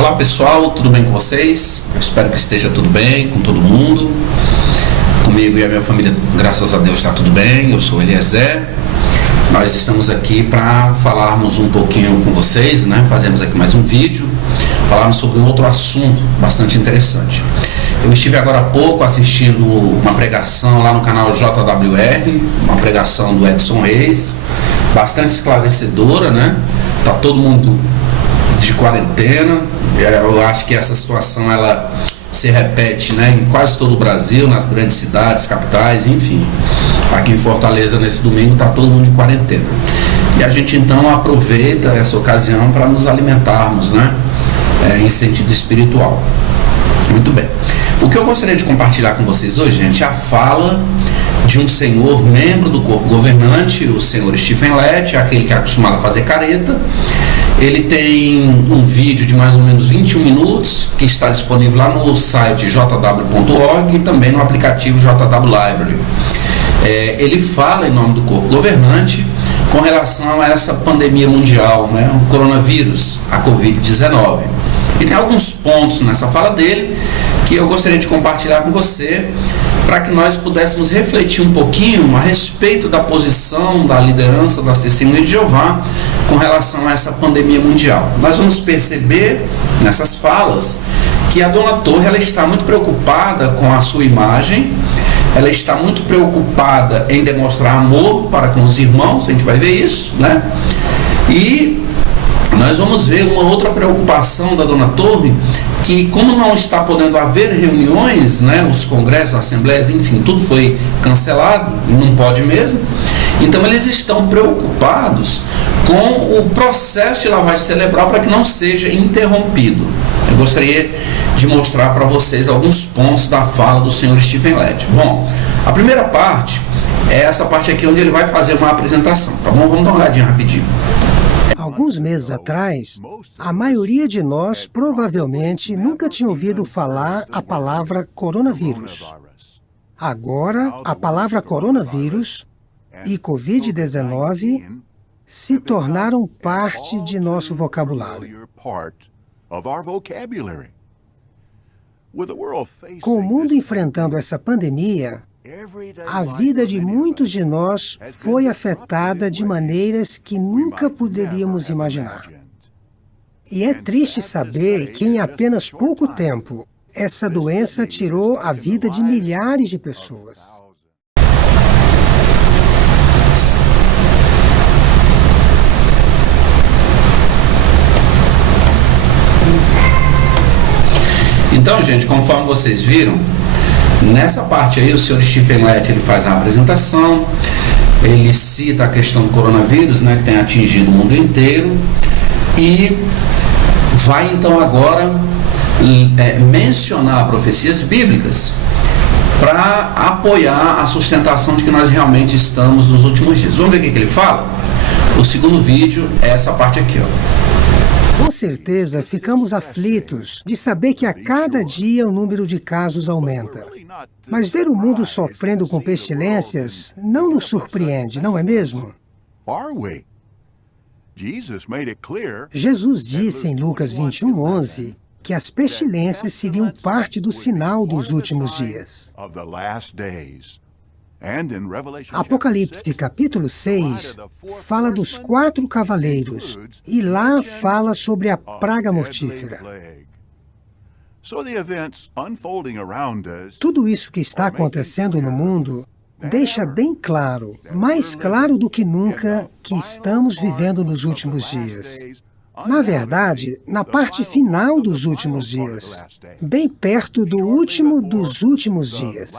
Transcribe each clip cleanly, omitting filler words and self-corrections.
Olá pessoal, tudo bem com vocês? Eu espero que esteja tudo bem com todo mundo. Comigo e a minha família, graças a Deus, está tudo bem. Eu sou Eliezer. Nós estamos aqui para falarmos um pouquinho com vocês, né? Fazemos aqui mais um vídeo, falarmos sobre um outro assunto bastante interessante. Eu estive agora há pouco assistindo uma pregação lá no canal JWR, uma pregação do Edson Reis, bastante esclarecedora, né? Tá todo mundo de quarentena. Eu acho que essa situação ela se repete, né, em quase todo o Brasil, nas grandes cidades, capitais, enfim. Aqui em Fortaleza, nesse domingo, está todo mundo de quarentena. E a gente então aproveita essa ocasião para nos alimentarmos, né, em sentido espiritual. Muito bem. O que eu gostaria de compartilhar com vocês hoje, gente, é a fala de um senhor, membro do corpo governante, o senhor Stephen Lett, aquele que é acostumado a fazer careta. Ele tem um vídeo de mais ou menos 21 minutos, que está disponível lá no site jw.org e também no aplicativo JW Library. Ele fala em nome do corpo governante com relação a essa pandemia mundial, né, o coronavírus, a Covid-19. E tem alguns pontos nessa fala dele que eu gostaria de compartilhar com você, para que nós pudéssemos refletir um pouquinho a respeito da posição da liderança das Testemunhas de Jeová com relação a essa pandemia mundial. Nós vamos perceber nessas falas que a dona Torre ela está muito preocupada com a sua imagem, ela está muito preocupada em demonstrar amor para com os irmãos, a gente vai ver isso, né? E nós vamos ver uma outra preocupação da dona Torre, que como não está podendo haver reuniões, né, os congressos, assembleias, enfim, tudo foi cancelado e não pode mesmo, então eles estão preocupados com o processo de lavagem cerebral para que não seja interrompido. Eu gostaria de mostrar para vocês alguns pontos da fala do senhor Stephen Lett. Bom, a primeira parte é essa parte aqui onde ele vai fazer uma apresentação, tá bom? Vamos dar uma olhadinha rapidinho. Alguns meses atrás, a maioria de nós provavelmente nunca tinha ouvido falar a palavra coronavírus. Agora, a palavra coronavírus e Covid-19 se tornaram parte de nosso vocabulário. Com o mundo enfrentando essa pandemia, a vida de muitos de nós foi afetada de maneiras que nunca poderíamos imaginar. E é triste saber que em apenas pouco tempo, essa doença tirou a vida de milhares de pessoas. Então, gente, conforme vocês viram, nessa parte aí o senhor Stephen Lett ele faz a apresentação, ele cita a questão do coronavírus, né, que tem atingido o mundo inteiro, e vai então agora mencionar profecias bíblicas para apoiar a sustentação de que nós realmente estamos nos últimos dias. Vamos ver o que ele fala? O segundo vídeo é essa parte aqui, ó. Com certeza, ficamos aflitos de saber que a cada dia o número de casos aumenta. Mas ver o mundo sofrendo com pestilências não nos surpreende, não é mesmo? Jesus disse em Lucas 21:11 que as pestilências seriam parte do sinal dos últimos dias. Apocalipse capítulo 6 fala dos 4 cavaleiros e lá fala sobre a praga mortífera. Tudo isso que está acontecendo no mundo deixa bem claro, mais claro do que nunca, que estamos vivendo nos últimos dias. Na verdade, na parte final dos últimos dias, bem perto do último dos últimos dias.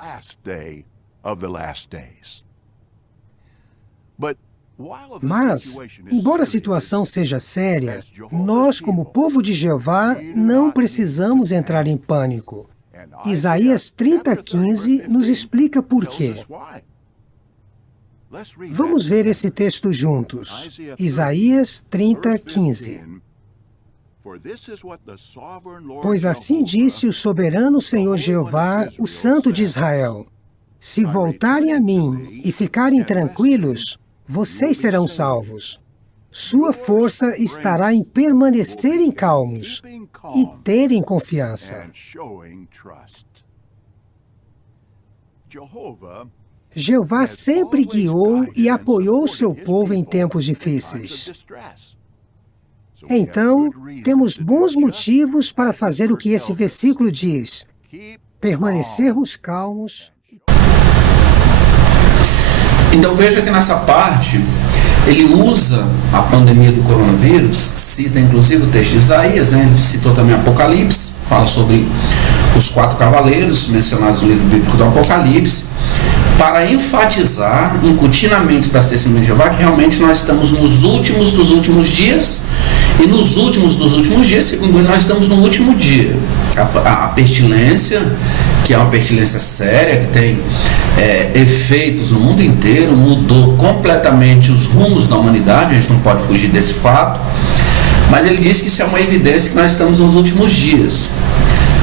Mas, embora a situação seja séria, nós, como povo de Jeová, não precisamos entrar em pânico. Isaías 30:15 nos explica por quê. Vamos ver esse texto juntos. Isaías 30:15. Pois assim disse o soberano Senhor Jeová, o Santo de Israel: se voltarem a mim e ficarem tranquilos, vocês serão salvos. Sua força estará em permanecerem calmos e terem confiança. Jeová sempre guiou e apoiou seu povo em tempos difíceis. Então, temos bons motivos para fazer o que esse versículo diz: permanecermos calmos. Então veja que nessa parte, ele usa a pandemia do coronavírus, cita inclusive o texto de Isaías, né? Ele citou também Apocalipse, fala sobre os 4 cavaleiros mencionados no livro bíblico do Apocalipse, para enfatizar, incutir na mente das testemunhas de Jeová que realmente nós estamos nos últimos dos últimos dias, e nos últimos dos últimos dias, segundo ele, nós estamos no último dia. A pestilência, que é uma pestilência séria, que tem efeitos no mundo inteiro, mudou completamente os rumos da humanidade, a gente não pode fugir desse fato, mas ele diz que isso é uma evidência que nós estamos nos últimos dias.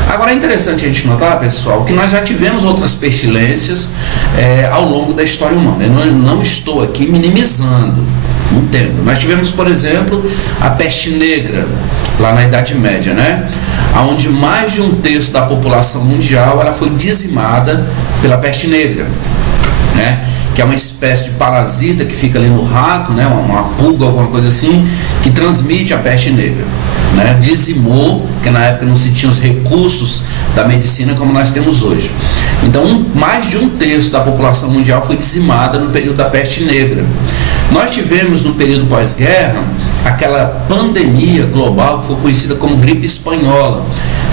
Agora é interessante a gente notar, pessoal, que nós já tivemos outras pestilências ao longo da história humana. Eu não estou aqui minimizando, entendo. Nós tivemos, por exemplo, a peste negra, lá na Idade Média, né? Onde mais de 1/3 da população mundial ela foi dizimada pela peste negra, né? Que é uma espécie de parasita que fica ali no rato, né? Uma pulga, alguma coisa assim, que transmite a peste negra, né? Dizimou, porque na época não se tinha os recursos da medicina como nós temos hoje. Então, mais de 1/3 da população mundial foi dizimada no período da peste negra. Nós tivemos no período pós-guerra aquela pandemia global que foi conhecida como gripe espanhola,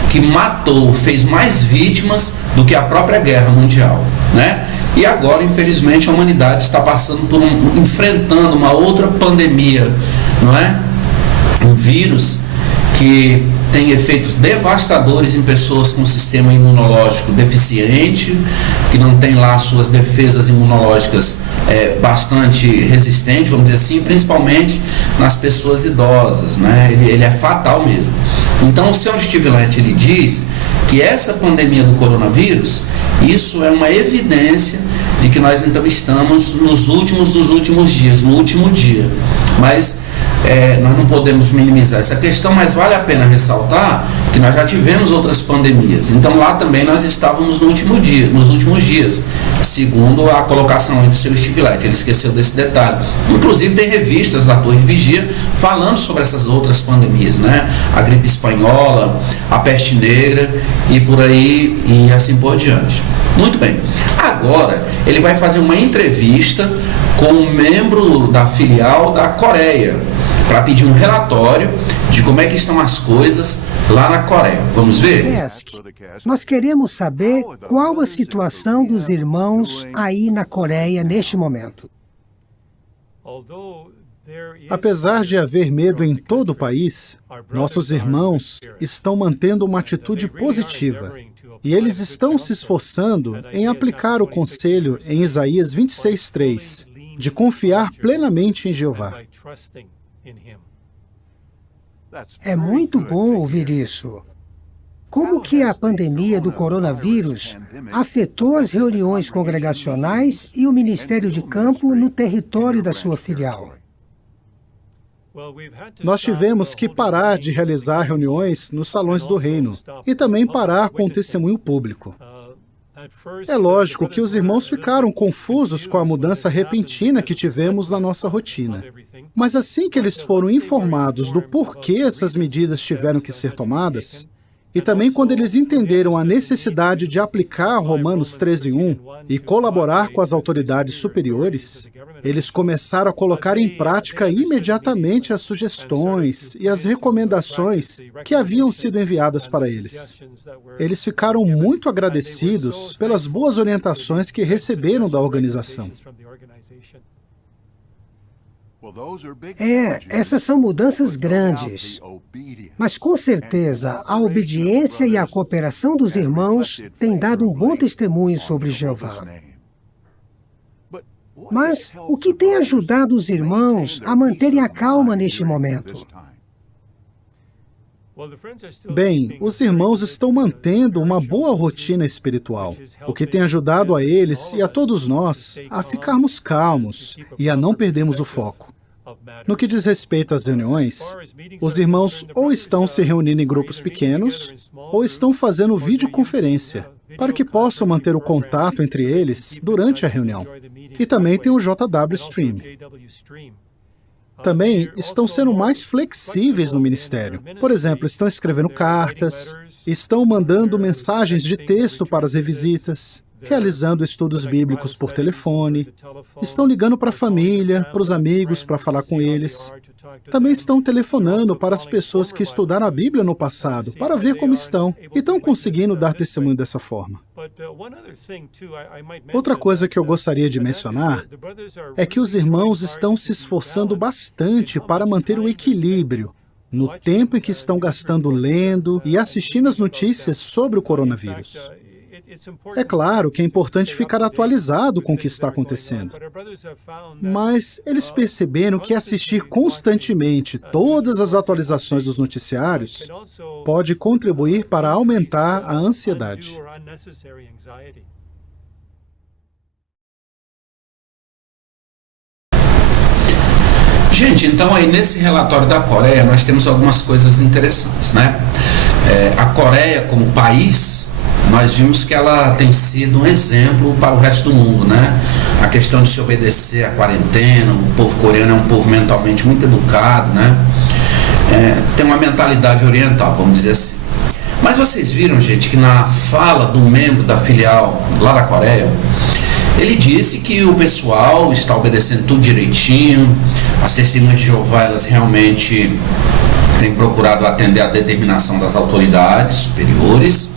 que matou, fez mais vítimas do que a própria guerra mundial, né? E agora, infelizmente, a humanidade está passando enfrentando uma outra pandemia, não é? Um vírus que tem efeitos devastadores em pessoas com sistema imunológico deficiente, que não tem lá suas defesas imunológicas bastante resistentes, vamos dizer assim, principalmente nas pessoas idosas, né? Ele é fatal mesmo. Então o Sr. Steve Lett, ele diz que essa pandemia do coronavírus, isso é uma evidência de que nós então estamos nos últimos dos últimos dias, no último dia. Mas nós não podemos minimizar essa questão, mas vale a pena ressaltar que nós já tivemos outras pandemias. Então lá também nós estávamos nos últimos dias, segundo a colocação do Sr. Steve Lett. Ele esqueceu desse detalhe. Inclusive tem revistas da Torre de Vigia falando sobre essas outras pandemias, né? A gripe espanhola, a peste negra e por aí e assim por diante. Muito bem. Agora ele vai fazer uma entrevista com um membro da filial da Coreia para pedir um relatório de como é que estão as coisas lá na Coreia. Vamos ver? Nós queremos saber qual a situação dos irmãos aí na Coreia neste momento. Apesar de haver medo em todo o país, nossos irmãos estão mantendo uma atitude positiva e eles estão se esforçando em aplicar o conselho em Isaías 26:3, de confiar plenamente em Jeová. É muito bom ouvir isso. Como que a pandemia do coronavírus afetou as reuniões congregacionais e o ministério de campo no território da sua filial? Nós tivemos que parar de realizar reuniões nos salões do reino e também parar com o testemunho público. É lógico que os irmãos ficaram confusos com a mudança repentina que tivemos na nossa rotina. Mas assim que eles foram informados do porquê essas medidas tiveram que ser tomadas, e também quando eles entenderam a necessidade de aplicar Romanos 13:1 e colaborar com as autoridades superiores, eles começaram a colocar em prática imediatamente as sugestões e as recomendações que haviam sido enviadas para eles. Eles ficaram muito agradecidos pelas boas orientações que receberam da organização. Essas são mudanças grandes, mas com certeza a obediência e a cooperação dos irmãos têm dado um bom testemunho sobre Jeová. Mas o que tem ajudado os irmãos a manterem a calma neste momento? Bem, os irmãos estão mantendo uma boa rotina espiritual, o que tem ajudado a eles e a todos nós a ficarmos calmos e a não perdermos o foco. No que diz respeito às reuniões, os irmãos ou estão se reunindo em grupos pequenos, ou estão fazendo videoconferência, para que possam manter o contato entre eles durante a reunião. E também tem o JW Stream. Também estão sendo mais flexíveis no ministério. Por exemplo, estão escrevendo cartas, estão mandando mensagens de texto para as revisitas, realizando estudos bíblicos por telefone, estão ligando para a família, para os amigos para falar com eles. Também estão telefonando para as pessoas que estudaram a Bíblia no passado, para ver como estão, e estão conseguindo dar testemunho dessa forma. Outra coisa que eu gostaria de mencionar é que os irmãos estão se esforçando bastante para manter o equilíbrio no tempo em que estão gastando lendo e assistindo as notícias sobre o coronavírus. É claro que é importante ficar atualizado com o que está acontecendo, mas eles perceberam que assistir constantemente todas as atualizações dos noticiários pode contribuir para aumentar a ansiedade. Gente, então aí nesse relatório da Coreia nós temos algumas coisas interessantes, né? A Coreia como país, nós vimos que ela tem sido um exemplo para o resto do mundo, né? A questão de se obedecer à quarentena, o povo coreano é um povo mentalmente muito educado, né? Tem uma mentalidade oriental, vamos dizer assim. Mas vocês viram, gente, que na fala do membro da filial lá da Coreia, ele disse que o pessoal está obedecendo tudo direitinho, as testemunhas de Jeová, elas realmente têm procurado atender à determinação das autoridades superiores,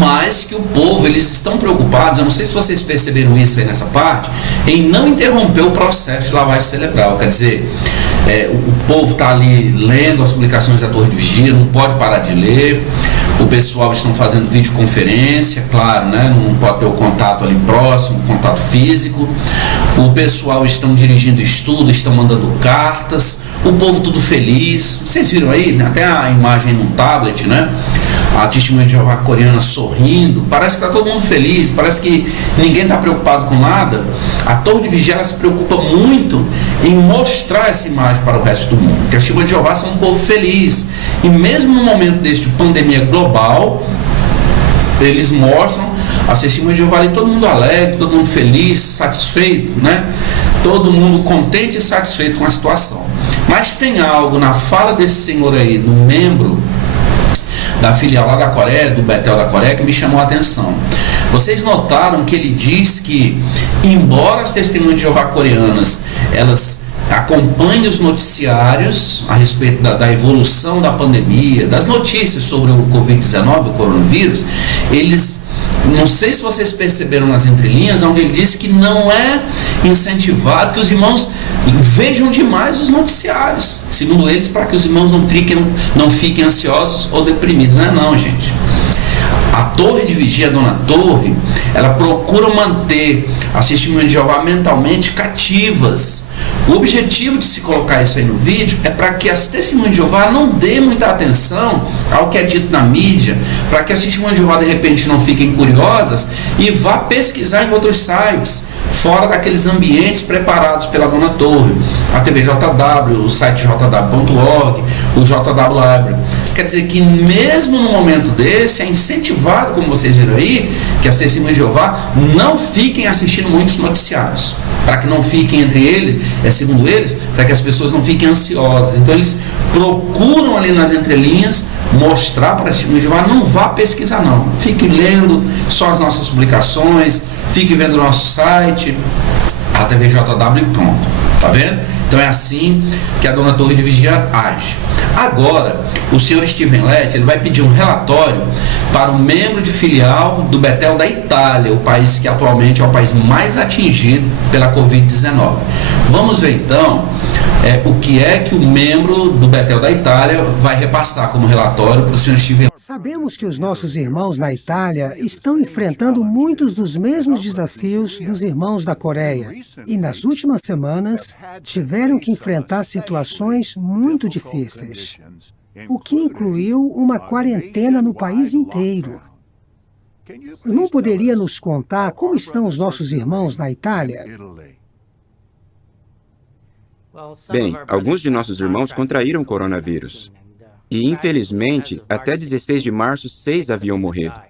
mas que o povo, eles estão preocupados, eu não sei se vocês perceberam isso aí nessa parte, em não interromper o processo de lavagem cerebral. Quer dizer, o povo está ali lendo as publicações da Torre de Vigia, não pode parar de ler, o pessoal estão fazendo videoconferência, claro, né? Não pode ter o contato ali próximo, o contato físico, o pessoal estão dirigindo estudo, estão mandando cartas, o povo tudo feliz. Vocês viram aí, né? Até a imagem num tablet, né? A testemunha de Jeová coreana sorrindo, parece que está todo mundo feliz, parece que ninguém está preocupado com nada. A Torre de Vigia, ela se preocupa muito em mostrar essa imagem para o resto do mundo, que as testemunhas de Jeová são um povo feliz, e mesmo no momento deste pandemia global, eles mostram as testemunhas de Jeová ali, todo mundo alegre, todo mundo feliz, satisfeito, né? Todo mundo contente e satisfeito com a situação. Mas tem algo na fala desse senhor aí, do membro da filial lá da Coreia, do Betel da Coreia, que me chamou a atenção. Vocês notaram que ele diz que, embora as testemunhas de Jeová coreanas, elas acompanhem os noticiários a respeito da evolução da pandemia, das notícias sobre o Covid-19, o coronavírus, eles, não sei se vocês perceberam nas entrelinhas, onde ele disse que não é incentivado que os irmãos vejam demais os noticiários, segundo eles, para que os irmãos não fiquem ansiosos ou deprimidos. Não é não, gente. A Torre de Vigia, a Dona Torre, ela procura manter as testemunhas de Jeová mentalmente cativas. O objetivo de se colocar isso aí no vídeo é para que as testemunhas de Jeová não dêem muita atenção ao que é dito na mídia, para que as testemunhas de Jeová de repente não fiquem curiosas e vá pesquisar em outros sites, fora daqueles ambientes preparados pela Dona Torre, a TV JW, o site jw.org, o JW Library. Quer dizer que mesmo no momento desse, é incentivado, como vocês viram aí, que as testemunhas de Jeová não fiquem assistindo muitos noticiários, para que não fiquem entre eles, segundo eles, para que as pessoas não fiquem ansiosas. Então eles procuram ali nas entrelinhas mostrar para as testemunhas de Jeová: não vá pesquisar não, fique lendo só as nossas publicações, fique vendo o nosso site, a TV JW e pronto. Tá vendo? Então é assim que a Dona Torre de Vigia age. Agora, o senhor Steven Lett, ele vai pedir um relatório para um membro de filial do Betel da Itália, o país que atualmente é o país mais atingido pela Covid-19. Vamos ver então o que é que o membro do Betel da Itália vai repassar como relatório para o senhor Steven. Sabemos que os nossos irmãos na Itália estão enfrentando muitos dos mesmos desafios dos irmãos da Coreia e nas últimas semanas tiveram que enfrentar situações muito difíceis, o que incluiu uma quarentena no país inteiro. Não poderia nos contar como estão os nossos irmãos na Itália? Bem, alguns de nossos irmãos contraíram coronavírus. E, infelizmente, até 16 de março, 6 haviam morrido.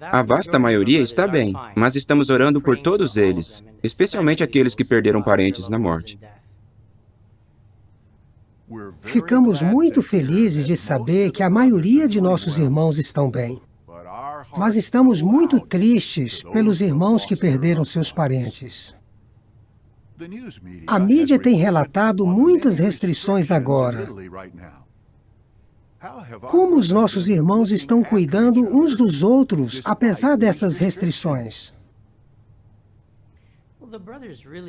A vasta maioria está bem, mas estamos orando por todos eles, especialmente aqueles que perderam parentes na morte. Ficamos muito felizes de saber que a maioria de nossos irmãos estão bem. Mas estamos muito tristes pelos irmãos que perderam seus parentes. A mídia tem relatado muitas restrições agora. Como os nossos irmãos estão cuidando uns dos outros, apesar dessas restrições?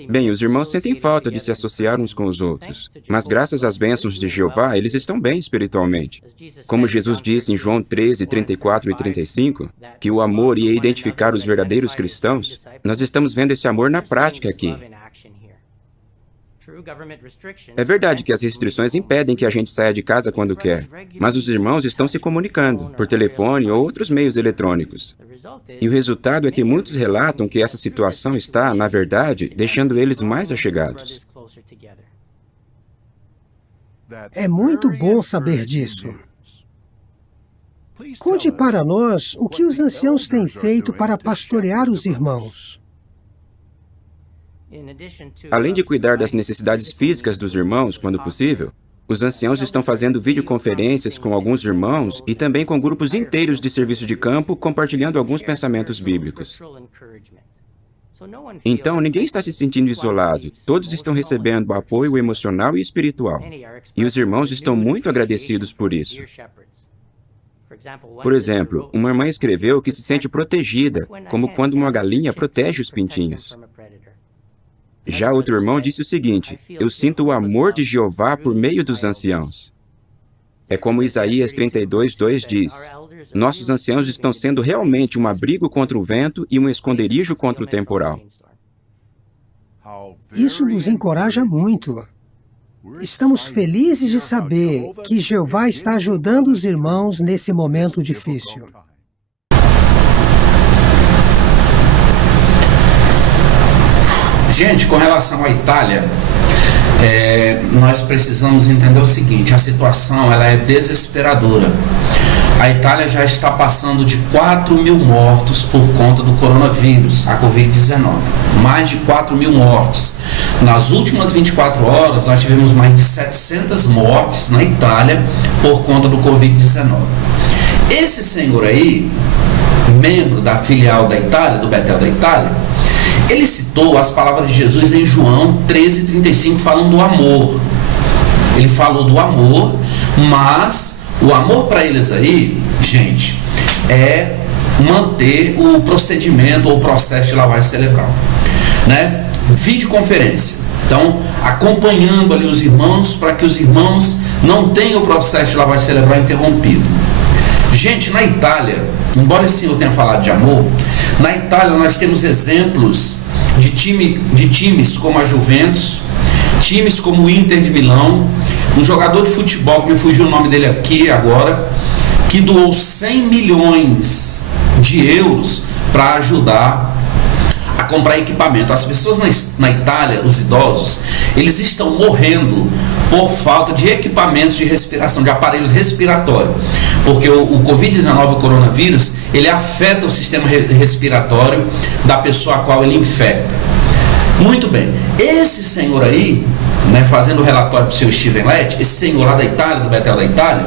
Bem, os irmãos sentem falta de se associar uns com os outros, mas graças às bênçãos de Jeová, eles estão bem espiritualmente. Como Jesus disse em João 13, 34 e 35, que o amor ia identificar os verdadeiros cristãos, nós estamos vendo esse amor na prática aqui. É verdade que as restrições impedem que a gente saia de casa quando quer, mas os irmãos estão se comunicando, por telefone ou outros meios eletrônicos. E o resultado é que muitos relatam que essa situação está, na verdade, deixando eles mais achegados. É muito bom saber disso. Conte para nós o que os anciãos têm feito para pastorear os irmãos. Além de cuidar das necessidades físicas dos irmãos, quando possível, os anciãos estão fazendo videoconferências com alguns irmãos e também com grupos inteiros de serviço de campo, compartilhando alguns pensamentos bíblicos. Então, ninguém está se sentindo isolado. Todos estão recebendo apoio emocional e espiritual. E os irmãos estão muito agradecidos por isso. Por exemplo, uma irmã escreveu que se sente protegida, como quando uma galinha protege os pintinhos. Já outro irmão disse o seguinte: eu sinto o amor de Jeová por meio dos anciãos. É como Isaías 32:2 diz: nossos anciãos estão sendo realmente um abrigo contra o vento e um esconderijo contra o temporal. Isso nos encoraja muito. Estamos felizes de saber que Jeová está ajudando os irmãos nesse momento difícil. Gente, com relação à Itália, nós precisamos entender o seguinte: a situação ela é desesperadora. A Itália já está passando de 4.000 mortos por conta do coronavírus, a Covid-19. Mais de 4.000 mortos. Nas últimas 24 horas, nós tivemos mais de 700 mortes na Itália por conta do Covid-19. Esse senhor aí, membro da filial da Itália, do Betel da Itália, ele citou as palavras de Jesus em João 13:35, falando do amor. Ele falou do amor, mas o amor para eles aí, gente, é manter o procedimento ou o processo de lavagem cerebral, né? Videoconferência. Então, acompanhando ali os irmãos para que os irmãos não tenham o processo de lavagem cerebral interrompido. Gente, na Itália, embora esse senhor tenha falado de amor, na Itália nós temos exemplos de times como a Juventus, times como o Inter de Milão, um jogador de futebol, que me fugiu o nome dele aqui agora, que doou 100 milhões de euros para ajudar a comprar equipamento. As pessoas na Itália, os idosos, eles estão morrendo por falta de equipamentos de respiração, de aparelhos respiratórios, porque o Covid-19, o coronavírus, ele afeta o sistema respiratório da pessoa a qual ele infecta. Muito bem, esse senhor aí, né, fazendo o relatório para o seu Steven Lett, esse senhor lá da Itália, do Betel da Itália,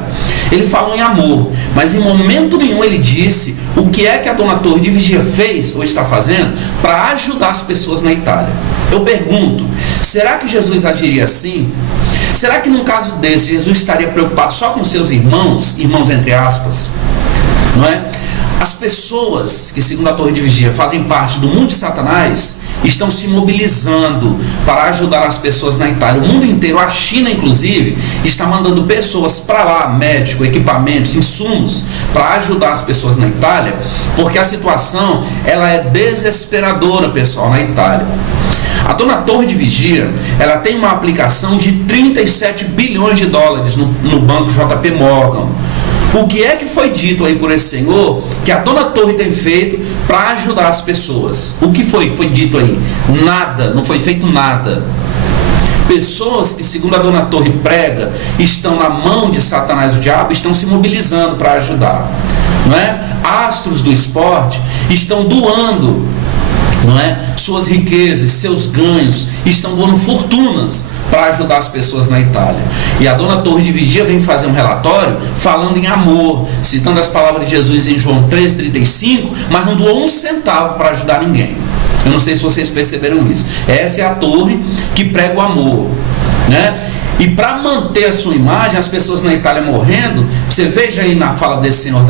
ele falou em amor, mas em momento nenhum ele disse o que é que a dona Torre de Vigia fez ou está fazendo para ajudar as pessoas na Itália. Eu pergunto, será que Jesus agiria assim? Será que num caso desse, Jesus estaria preocupado só com seus irmãos entre aspas, não é? As pessoas que, segundo a Torre de Vigia, fazem parte do mundo de Satanás, estão se mobilizando para ajudar as pessoas na Itália. O mundo inteiro, a China inclusive, está mandando pessoas para lá, médicos, equipamentos, insumos, para ajudar as pessoas na Itália, porque a situação ela é desesperadora, pessoal, na Itália. A dona Torre de Vigia, ela tem uma aplicação de 37 bilhões de dólares no banco JP Morgan. O que é que foi dito aí por esse senhor que a dona Torre tem feito para ajudar as pessoas? O que foi dito aí? Nada, não foi feito nada. Pessoas que, segundo a dona Torre prega, estão na mão de Satanás e do diabo, estão se mobilizando para ajudar, não é? Astros do esporte estão doando, não é? Suas riquezas, seus ganhos, estão doando fortunas para ajudar as pessoas na Itália. E a dona Torre de Vigia vem fazer um relatório falando em amor, citando as palavras de Jesus em João 3,35, mas não doou um centavo para ajudar ninguém. Eu não sei se vocês perceberam isso. Essa é a torre que prega o amor, né? E para manter a sua imagem, as pessoas na Itália morrendo, você veja aí na fala desse senhor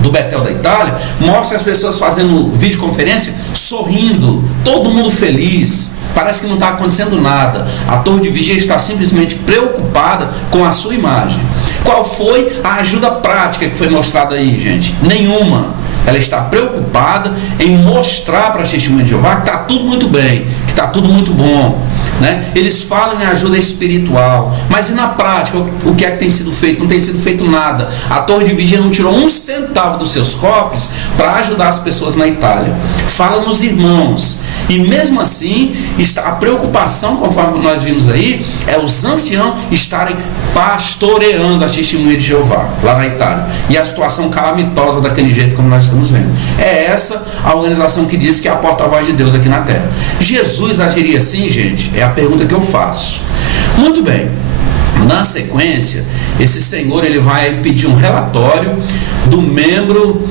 do Betel da Itália, mostra as pessoas fazendo videoconferência, sorrindo, todo mundo feliz, parece que não está acontecendo nada. A Torre de Vigia está simplesmente preocupada com a sua imagem. Qual foi a ajuda prática que foi mostrada aí, gente? Nenhuma. Ela está preocupada em mostrar para a testemunha de Jeová que está tudo muito bem, que está tudo muito bom, né? Eles falam em ajuda espiritual, mas e na prática, o que é que tem sido feito? Não tem sido feito nada. A Torre de Vigia não tirou um centavo dos seus cofres para ajudar as pessoas na Itália. Fala nos irmãos. E mesmo assim, a preocupação, conforme nós vimos aí, é os anciãos estarem pastoreando a testemunha de Jeová, lá na Itália. E a situação calamitosa daquele jeito como nós estamos vendo. É essa a organização que diz que é a porta-voz de Deus aqui na Terra. Jesus agiria assim, gente? É a pergunta que eu faço. Muito bem. Na sequência, esse senhor ele vai pedir um relatório do membro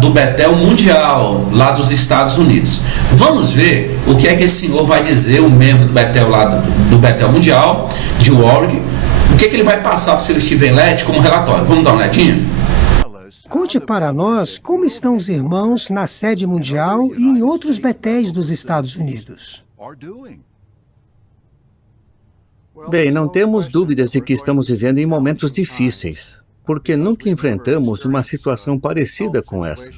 do Betel Mundial, lá dos Estados Unidos. Vamos ver o que é que esse senhor vai dizer, o membro do Betel lá do Betel Mundial, de Warwick, o que é que ele vai passar para o seu Steven Lett como relatório. Vamos dar uma olhadinha? Conte para nós como estão os irmãos na sede mundial e em outros betéis dos Estados Unidos. Bem, não temos dúvidas de que estamos vivendo em momentos difíceis, porque nunca enfrentamos uma situação parecida com essa.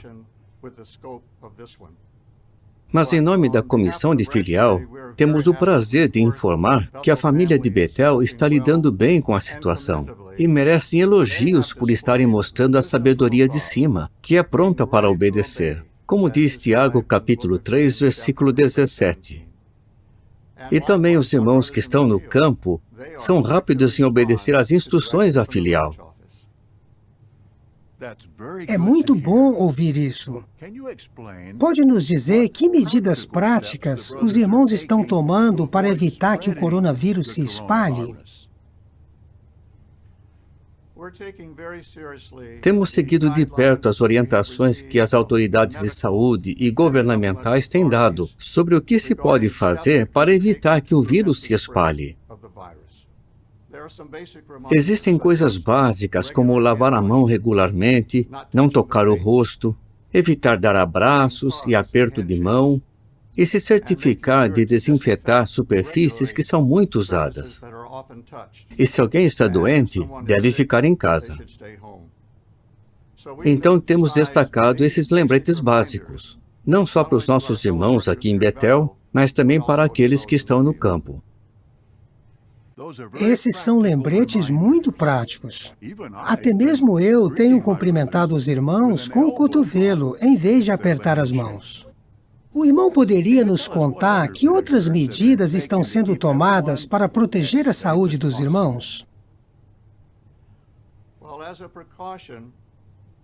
Mas em nome da comissão de filial, temos o prazer de informar que a família de Betel está lidando bem com a situação e merecem elogios por estarem mostrando a sabedoria de cima, que é pronta para obedecer. Como diz Tiago capítulo 3, versículo 17. E também os irmãos que estão no campo são rápidos em obedecer às instruções da filial. É muito bom ouvir isso. Pode nos dizer que medidas práticas os irmãos estão tomando para evitar que o coronavírus se espalhe? Temos seguido de perto as orientações que as autoridades de saúde e governamentais têm dado sobre o que se pode fazer para evitar que o vírus se espalhe. Existem coisas básicas como lavar a mão regularmente, não tocar o rosto, evitar dar abraços e aperto de mão, e se certificar de desinfetar superfícies que são muito usadas. E se alguém está doente, deve ficar em casa. Então temos destacado esses lembretes básicos, não só para os nossos irmãos aqui em Betel, mas também para aqueles que estão no campo. Esses são lembretes muito práticos. Até mesmo eu tenho cumprimentado os irmãos com o cotovelo, em vez de apertar as mãos. O irmão poderia nos contar que outras medidas estão sendo tomadas para proteger a saúde dos irmãos?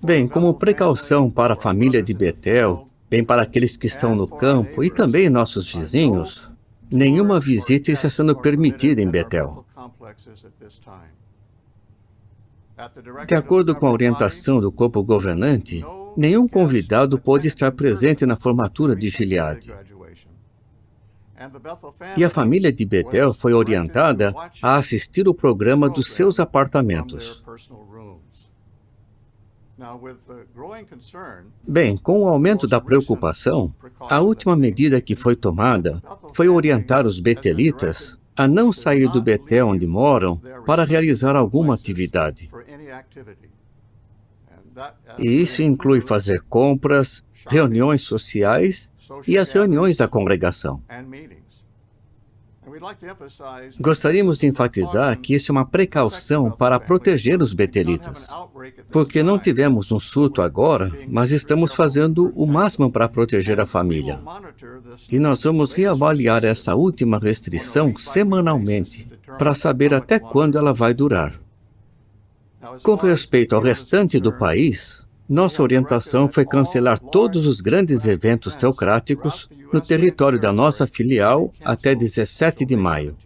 Bem, como precaução para a família de Betel, bem para aqueles que estão no campo e também nossos vizinhos, nenhuma visita está sendo permitida em Betel. De acordo com a orientação do corpo governante, nenhum convidado pode estar presente na formatura de Gileade. E a família de Betel foi orientada a assistir o programa dos seus apartamentos. Bem, com o aumento da preocupação, a última medida que foi tomada foi orientar os betelitas a não sair do Betel onde moram para realizar alguma atividade. E isso inclui fazer compras, reuniões sociais e as reuniões da congregação. Gostaríamos de enfatizar que isso é uma precaução para proteger os betelitas, porque não tivemos um surto agora, mas estamos fazendo o máximo para proteger a família. E nós vamos reavaliar essa última restrição semanalmente, para saber até quando ela vai durar. Com respeito ao restante do país, nossa orientação foi cancelar todos os grandes eventos teocráticos no território da nossa filial até 17 de maio.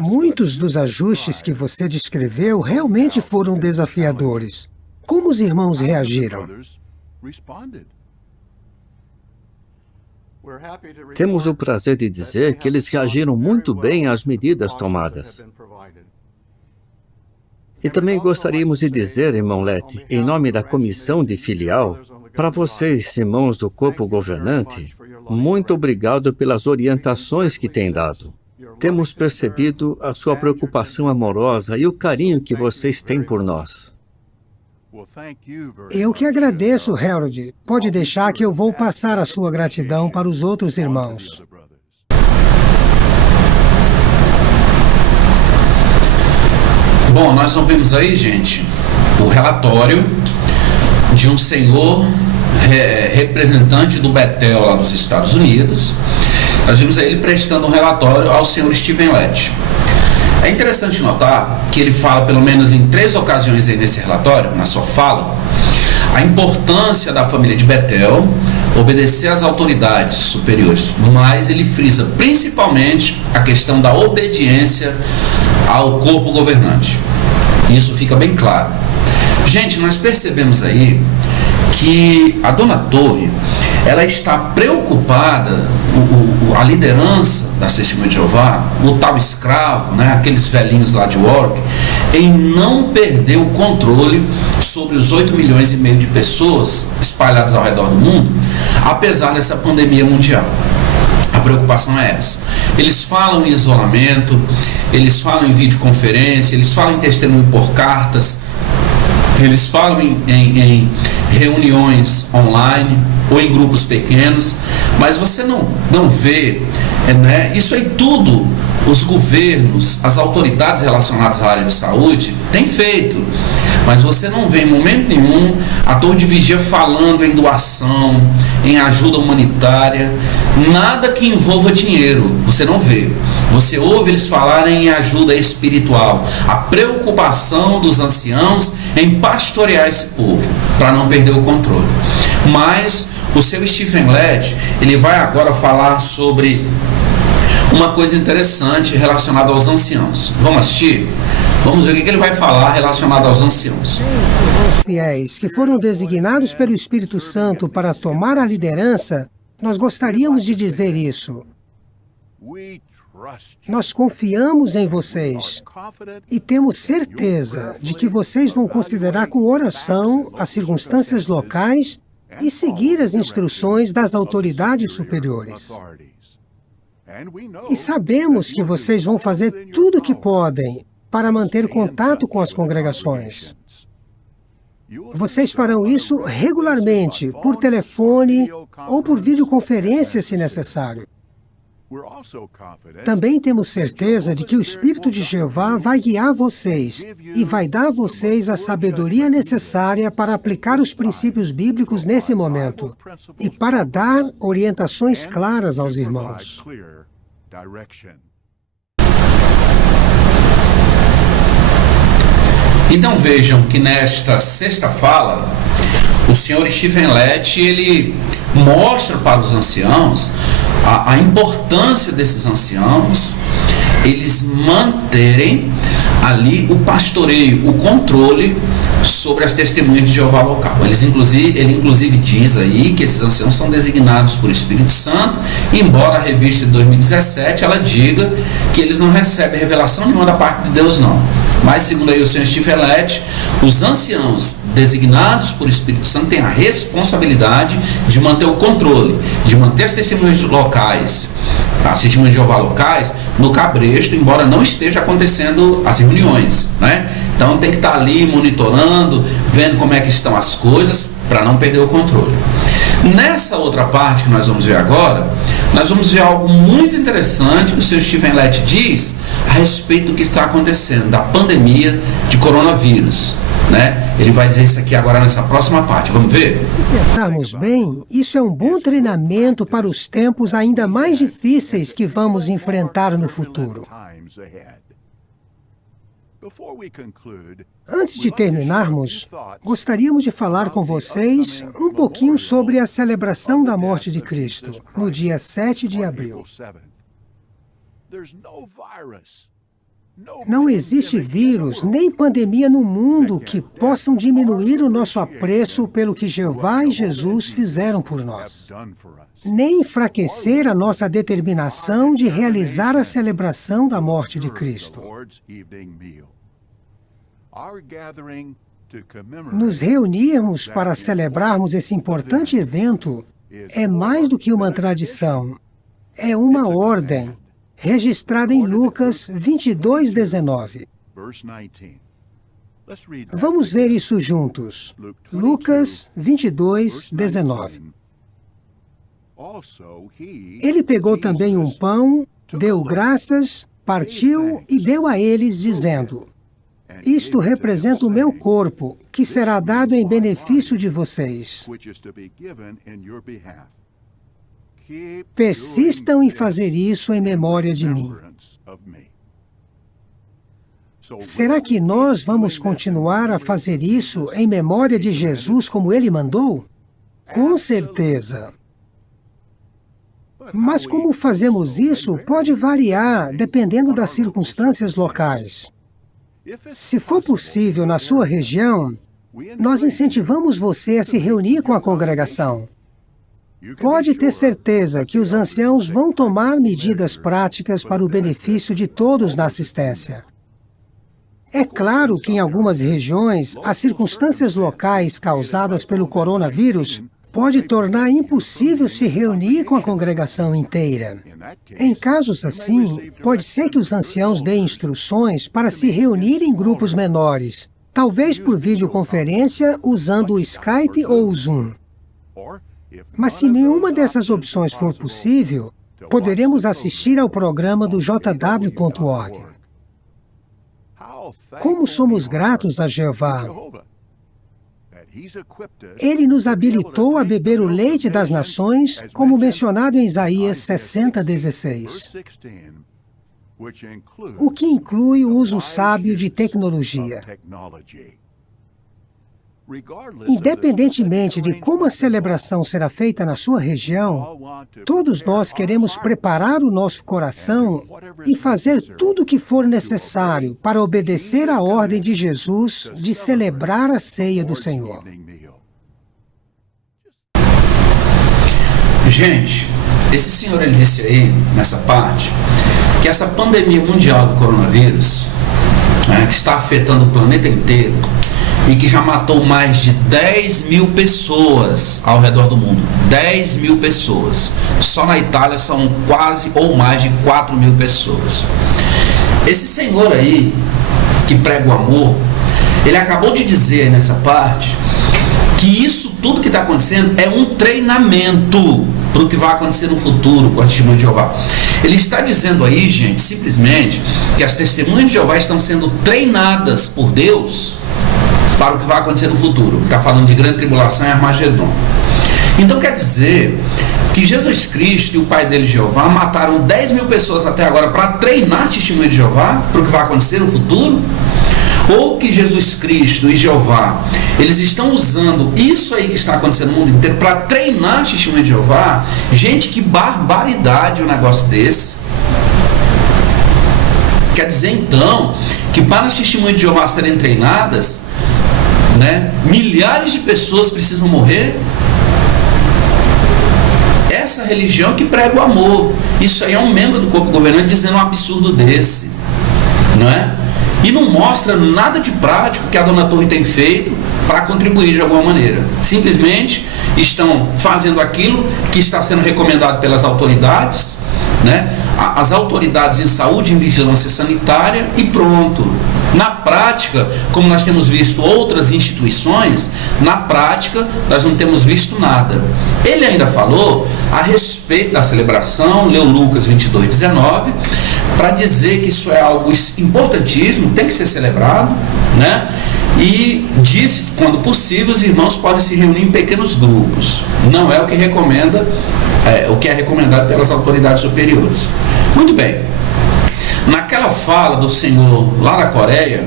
Muitos dos ajustes que você descreveu realmente foram desafiadores. Como os irmãos reagiram? Temos o prazer de dizer que eles reagiram muito bem às medidas tomadas. E também gostaríamos de dizer, irmão Lete, em nome da comissão de filial, para vocês, irmãos do corpo governante, muito obrigado pelas orientações que têm dado. Temos percebido a sua preocupação amorosa e o carinho que vocês têm por nós. Eu que agradeço, Harold. Pode deixar que eu vou passar a sua gratidão para os outros irmãos. Bom, nós ouvimos aí, gente, o relatório de um senhor representante do Betel lá dos Estados Unidos. Nós vimos aí ele prestando um relatório ao senhor Steven Lett. É interessante notar que ele fala, pelo menos em 3 ocasiões aí nesse relatório, na sua fala, a importância da família de Betel obedecer às autoridades superiores, mas ele frisa principalmente a questão da obediência ao corpo governante. Isso fica bem claro. Gente, nós percebemos aí que a dona Torre, ela está preocupada, a liderança das Testemunhas de Jeová, o tal escravo, né, aqueles velhinhos lá de Warwick, em não perder o controle sobre os 8,5 milhões de pessoas espalhadas ao redor do mundo, apesar dessa pandemia mundial. A preocupação é essa. Eles falam em isolamento, eles falam em videoconferência, eles falam em testemunho por cartas, eles falam em reuniões online ou em grupos pequenos, mas você não vê, né? Isso aí tudo os governos, as autoridades relacionadas à área de saúde têm feito, mas você não vê em momento nenhum a Torre de Vigia falando em doação, em ajuda humanitária, nada que envolva dinheiro, você não vê. Você ouve eles falarem em ajuda espiritual, a preocupação dos anciãos em pastorear esse povo, para não perder o controle. Mas o seu Steven Lett, ele vai agora falar sobre uma coisa interessante relacionada aos anciãos. Vamos assistir? Vamos ver o que ele vai falar relacionado aos anciãos. Os fiéis que foram designados pelo Espírito Santo para tomar a liderança, nós gostaríamos de dizer isso. Nós confiamos em vocês e temos certeza de que vocês vão considerar com oração as circunstâncias locais e seguir as instruções das autoridades superiores. E sabemos que vocês vão fazer tudo o que podem para manter contato com as congregações. Vocês farão isso regularmente, por telefone ou por videoconferência, se necessário. Também temos certeza de que o Espírito de Jeová vai guiar vocês e vai dar a vocês a sabedoria necessária para aplicar os princípios bíblicos nesse momento e para dar orientações claras aos irmãos. Então vejam que nesta sexta fala, o senhor Steven Lett, ele mostra para os anciãos a importância desses anciãos, eles manterem ali o pastoreio, o controle sobre as testemunhas de Jeová local. Ele inclusive diz aí que esses anciãos são designados por Espírito Santo, embora a revista de 2017 ela diga que eles não recebem revelação nenhuma da parte de Deus, não. Mas, segundo aí o senhor Steven Lett, os anciãos designados por Espírito Santo têm a responsabilidade de manter o controle, de manter as testemunhas locais, as testemunhas de Jeová locais, no cabresto, embora não esteja acontecendo as reuniões, né? Então tem que estar ali monitorando, vendo como é que estão as coisas, para não perder o controle. Nessa outra parte que nós vamos ver agora, nós vamos ver algo muito interessante que o Sr. Stephen Lett diz a respeito do que está acontecendo, da pandemia de coronavírus, né? Ele vai dizer isso aqui agora nessa próxima parte. Vamos ver? Se pensarmos bem, isso é um bom treinamento para os tempos ainda mais difíceis que vamos enfrentar no futuro. Antes de terminarmos, gostaríamos de falar com vocês um pouquinho sobre a celebração da morte de Cristo, no dia 7 de abril. Não existe vírus nem pandemia no mundo que possam diminuir o nosso apreço pelo que Jeová e Jesus fizeram por nós, nem enfraquecer a nossa determinação de realizar a celebração da morte de Cristo. Nos reunirmos para celebrarmos esse importante evento é mais do que uma tradição, é uma ordem, registrada em Lucas 22:19. Vamos ver isso juntos. Lucas 22:19. Ele pegou também um pão, deu graças, partiu e deu a eles, dizendo: isto representa o meu corpo, que será dado em benefício de vocês. Persistam em fazer isso em memória de mim. Será que nós vamos continuar a fazer isso em memória de Jesus como ele mandou? Com certeza. Mas como fazemos isso pode variar dependendo das circunstâncias locais. Se for possível na sua região, nós incentivamos você a se reunir com a congregação. Pode ter certeza que os anciãos vão tomar medidas práticas para o benefício de todos na assistência. É claro que em algumas regiões, as circunstâncias locais causadas pelo coronavírus pode tornar impossível se reunir com a congregação inteira. Em casos assim, pode ser que os anciãos deem instruções para se reunir em grupos menores, talvez por videoconferência usando o Skype ou o Zoom. Mas se nenhuma dessas opções for possível, poderemos assistir ao programa do jw.org. Como somos gratos a Jeová! Ele nos habilitou a beber o leite das nações, como mencionado em Isaías 60:16, o que inclui o uso sábio de tecnologia. Independentemente de como a celebração será feita na sua região, todos nós queremos preparar o nosso coração e fazer tudo o que for necessário para obedecer à ordem de Jesus de celebrar a ceia do Senhor. Gente, esse senhor ele disse aí, nessa parte, que essa pandemia mundial do coronavírus, né, que está afetando o planeta inteiro, e que já matou mais de 10 mil pessoas ao redor do mundo. 10 mil pessoas. Só na Itália são quase ou mais de 4 mil pessoas. Esse senhor aí, que prega o amor, ele acabou de dizer nessa parte que isso tudo que está acontecendo é um treinamento para o que vai acontecer no futuro com a Testemunha de Jeová. Ele está dizendo aí, gente, simplesmente que as Testemunhas de Jeová estão sendo treinadas por Deus para o que vai acontecer no futuro. Está falando de grande tribulação e Armagedon. Então quer dizer que Jesus Cristo e o pai dele, Jeová, mataram 10 mil pessoas até agora para treinar Testemunha de Jeová para o que vai acontecer no futuro? Ou que Jesus Cristo e Jeová, eles estão usando isso aí que está acontecendo no mundo inteiro para treinar Testemunha de Jeová? Gente, que barbaridade um negócio desse. Quer dizer então que para as Testemunhas de Jeová serem treinadas, né, milhares de pessoas precisam morrer? Essa religião que prega o amor, isso aí é um membro do corpo governante dizendo um absurdo desse, não é? E não mostra nada de prático que a dona Torre tem feito para contribuir de alguma maneira. Simplesmente estão fazendo aquilo que está sendo recomendado pelas autoridades, né? As autoridades em saúde, em vigilância sanitária e pronto. Na prática, como nós temos visto outras instituições, na prática nós não temos visto nada. Ele ainda falou a respeito da celebração, leu Lucas 22:19, para dizer que isso é algo importantíssimo, tem que ser celebrado, né? E disse que, quando possível, os irmãos podem se reunir em pequenos grupos. Não é o que recomenda, o que é recomendado pelas autoridades superiores. Muito bem. Naquela fala do Senhor lá na Coreia,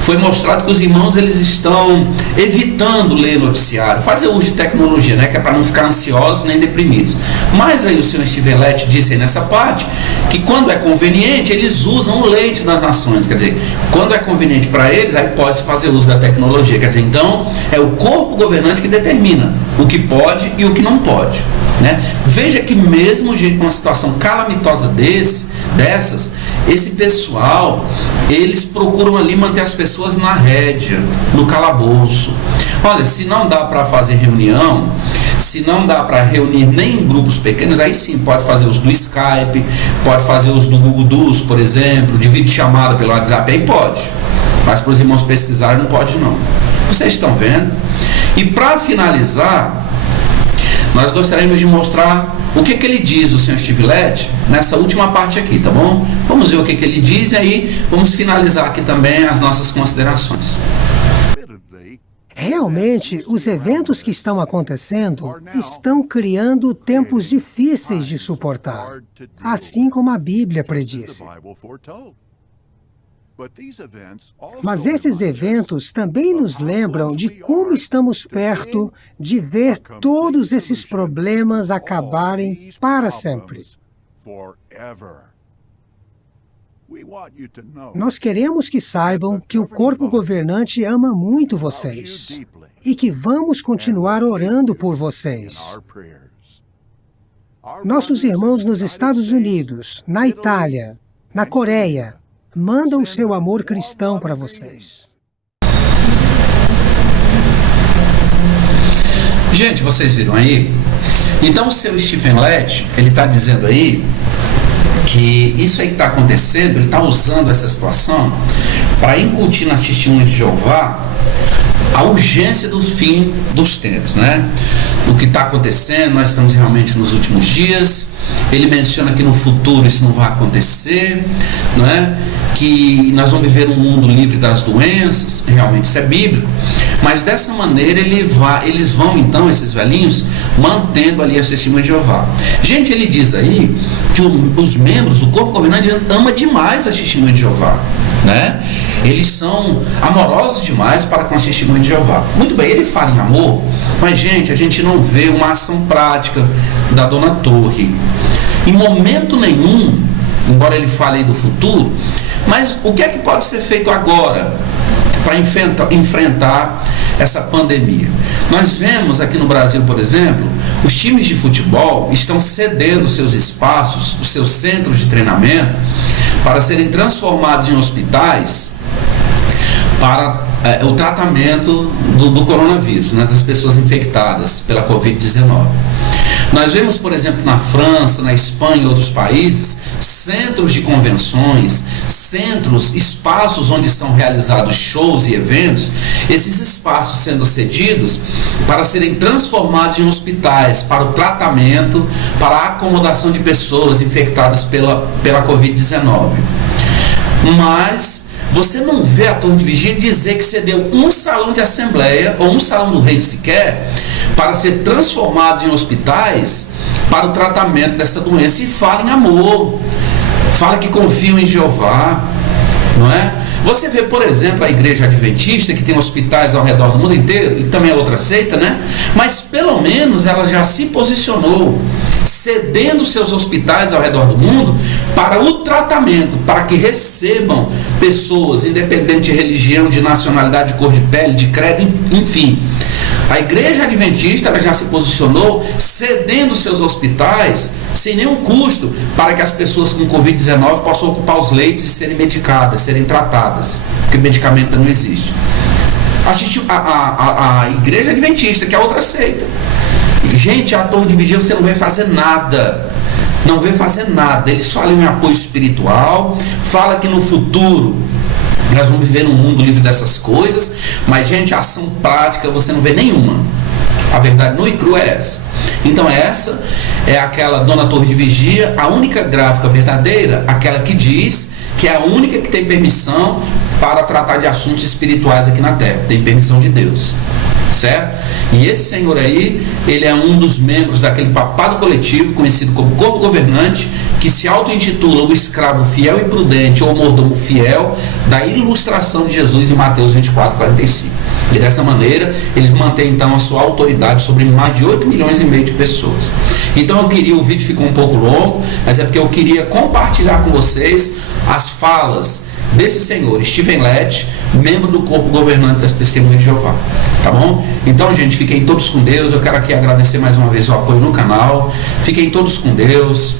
foi mostrado que os irmãos eles estão evitando ler noticiário, fazer uso de tecnologia, né, que é para não ficar ansiosos nem deprimidos. Mas aí o senhor Stivelett disse aí nessa parte que quando é conveniente eles usam o leite das nações, quer dizer, quando é conveniente para eles, aí pode-se fazer uso da tecnologia, quer dizer, então é o corpo governante que determina o que pode e o que não pode, né? Veja que mesmo, gente, com uma situação calamitosa dessas, esse pessoal, eles procuram ali manter as pessoas na rédea, no calabouço. Olha, se não dá para fazer reunião, se não dá para reunir nem em grupos pequenos, aí sim pode fazer uso do Skype, pode fazer uso do Google Docs, por exemplo, de videochamada pelo WhatsApp, aí pode. Mas para os irmãos pesquisarem não pode não. Vocês estão vendo? E para finalizar, nós gostaríamos de mostrar o que ele diz, o Sr. Stivelett, nessa última parte aqui, tá bom? Vamos ver o que ele diz e aí vamos finalizar aqui também as nossas considerações. Realmente, os eventos que estão acontecendo estão criando tempos difíceis de suportar, assim como a Bíblia predisse. Mas esses eventos também nos lembram de como estamos perto de ver todos esses problemas acabarem para sempre. Nós queremos que saibam que o corpo governante ama muito vocês e que vamos continuar orando por vocês. Nossos irmãos nos Estados Unidos, na Itália, na Coreia, mandam o seu amor cristão para vocês. Gente, vocês viram aí? Então o seu Stivelett, ele está dizendo aí que isso aí que está acontecendo, ele está usando essa situação para incutir nas testemunhas de Jeová a urgência do fim dos tempos, né? O que está acontecendo, nós estamos realmente nos últimos dias. Ele menciona que no futuro isso não vai acontecer, não é? Que nós vamos viver um mundo livre das doenças, realmente isso é bíblico, mas dessa maneira eles vão então, esses velhinhos, mantendo ali as testemunhas de Jeová. Gente, ele diz aí que os membros, o corpo governante ama demais as testemunhas de Jeová, né? Eles são amorosos demais para com as testemunhas de Jeová. Muito bem, ele fala em amor, mas gente, a gente não vê uma ação prática da Dona Torre. Em momento nenhum, embora ele fale aí do futuro, mas o que é que pode ser feito agora para enfrentar essa pandemia? Nós vemos aqui no Brasil, por exemplo, os times de futebol estão cedendo seus espaços, os seus centros de treinamento, para serem transformados em hospitais para o tratamento do coronavírus, né, das pessoas infectadas pela Covid-19. Nós vemos, por exemplo, na França, na Espanha e outros países, centros de convenções, espaços onde são realizados shows e eventos, esses espaços sendo cedidos para serem transformados em hospitais, para o tratamento, para a acomodação de pessoas infectadas pela Covid-19. Mas você não vê a Torre de Vigia dizer que cedeu um salão de assembleia ou um salão do reino sequer para ser transformados em hospitais para o tratamento dessa doença. E fala em amor, fala que confiam em Jeová, não é? Você vê, por exemplo, a Igreja Adventista, que tem hospitais ao redor do mundo inteiro, e também é outra seita, né? Mas pelo menos ela já se posicionou, cedendo seus hospitais ao redor do mundo para o tratamento, para que recebam pessoas, independente de religião, de nacionalidade, de cor de pele, de credo, enfim. A Igreja Adventista ela já se posicionou cedendo seus hospitais sem nenhum custo para que as pessoas com Covid-19 possam ocupar os leitos e serem medicadas, serem tratadas, porque medicamento não existe. A Igreja Adventista, que é outra seita. Gente, a Torre de Vigia você não vai fazer nada. não vê fazer nada. Eles falam em apoio espiritual, fala que no futuro nós vamos viver num mundo livre dessas coisas, mas, gente, a ação prática você não vê nenhuma. A verdade nua e crua é essa. Então essa é aquela Dona Torre de Vigia, a única gráfica verdadeira, aquela que diz que é a única que tem permissão para tratar de assuntos espirituais aqui na Terra. Tem permissão de Deus, certo? E esse senhor aí, ele é um dos membros daquele papado coletivo conhecido como corpo governante, que se auto-intitula o escravo fiel e prudente ou mordomo fiel da ilustração de Jesus em Mateus 24:45. E dessa maneira, eles mantêm então a sua autoridade sobre mais de 8,5 milhões de pessoas. Então eu queria, o vídeo ficou um pouco longo, mas é porque eu queria compartilhar com vocês as falas desse senhor, Steven Lett, membro do corpo governante das Testemunhas de Jeová, tá bom? Então, gente, fiquem todos com Deus. Eu quero aqui agradecer mais uma vez o apoio no canal. Fiquem todos com Deus.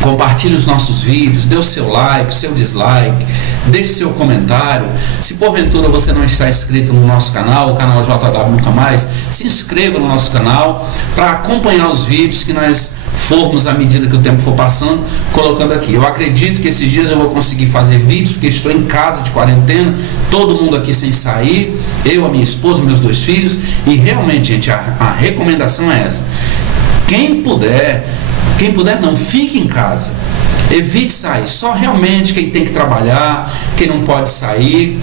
Compartilhe os nossos vídeos, dê o seu like, seu dislike, deixe seu comentário. Se porventura você não está inscrito no nosso canal, o canal JW Nunca Mais, se inscreva no nosso canal para acompanhar os vídeos que nós formos à medida que o tempo for passando, colocando aqui. Eu acredito que esses dias eu vou conseguir fazer vídeos, porque estou em casa de quarentena, todo mundo aqui sem sair, eu, a minha esposa, meus 2 filhos, e realmente, gente, a recomendação é essa. Quem puder não, fique em casa, evite sair, só realmente quem tem que trabalhar, quem não pode sair,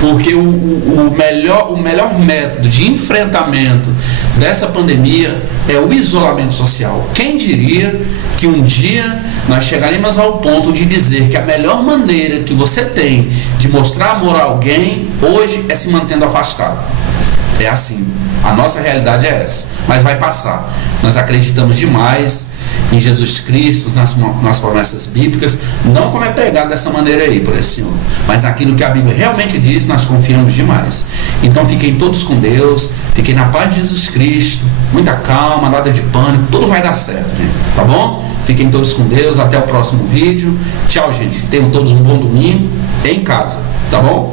porque o melhor método de enfrentamento dessa pandemia é o isolamento social. Quem diria que um dia nós chegaremos ao ponto de dizer que a melhor maneira que você tem de mostrar amor a alguém hoje é se mantendo afastado. É assim, a nossa realidade é essa, mas vai passar. Nós acreditamos demais em Jesus Cristo, nas promessas bíblicas, não como é pregado dessa maneira aí por esse Senhor, mas aquilo que a Bíblia realmente diz, nós confiamos demais. Então fiquem todos com Deus, fiquem na paz de Jesus Cristo, muita calma, nada de pânico, tudo vai dar certo, gente, tá bom? Fiquem todos com Deus, até o próximo vídeo. Tchau, gente, tenham todos um bom domingo em casa, tá bom?